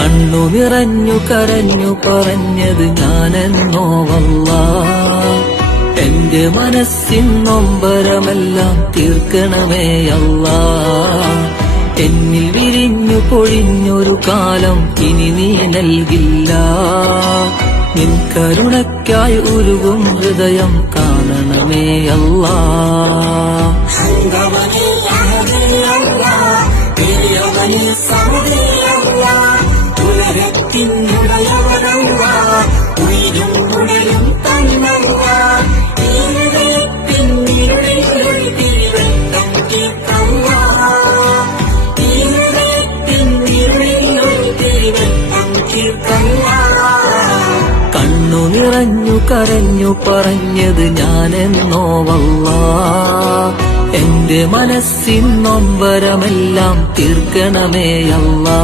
കണ്ണു നിറഞ്ഞു കരഞ്ഞു പറഞ്ഞത് ഞാനെന്നോ വല്ലാ. എന്റെ മനസ്സിൻ നൊമ്പരമെല്ലാം തീർക്കണമേ അല്ലാ. എന്നിൽ വിരിഞ്ഞു പൊഴിഞ്ഞൊരു കാലം ഇനി നീ നൽകില്ല. നിൻ കരുണയ്ക്കായി ഉരുകും ഹൃദയം കാണണമേ അല്ലാ. കണ്ണു നിറഞ്ഞു കരഞ്ഞു പറഞ്ഞത് ഞാനെന്നോ വല്ലാ. എന്റെ മനസ്സിൻ നൊമ്പരമെല്ലാം തീർക്കണമേ അല്ലാ.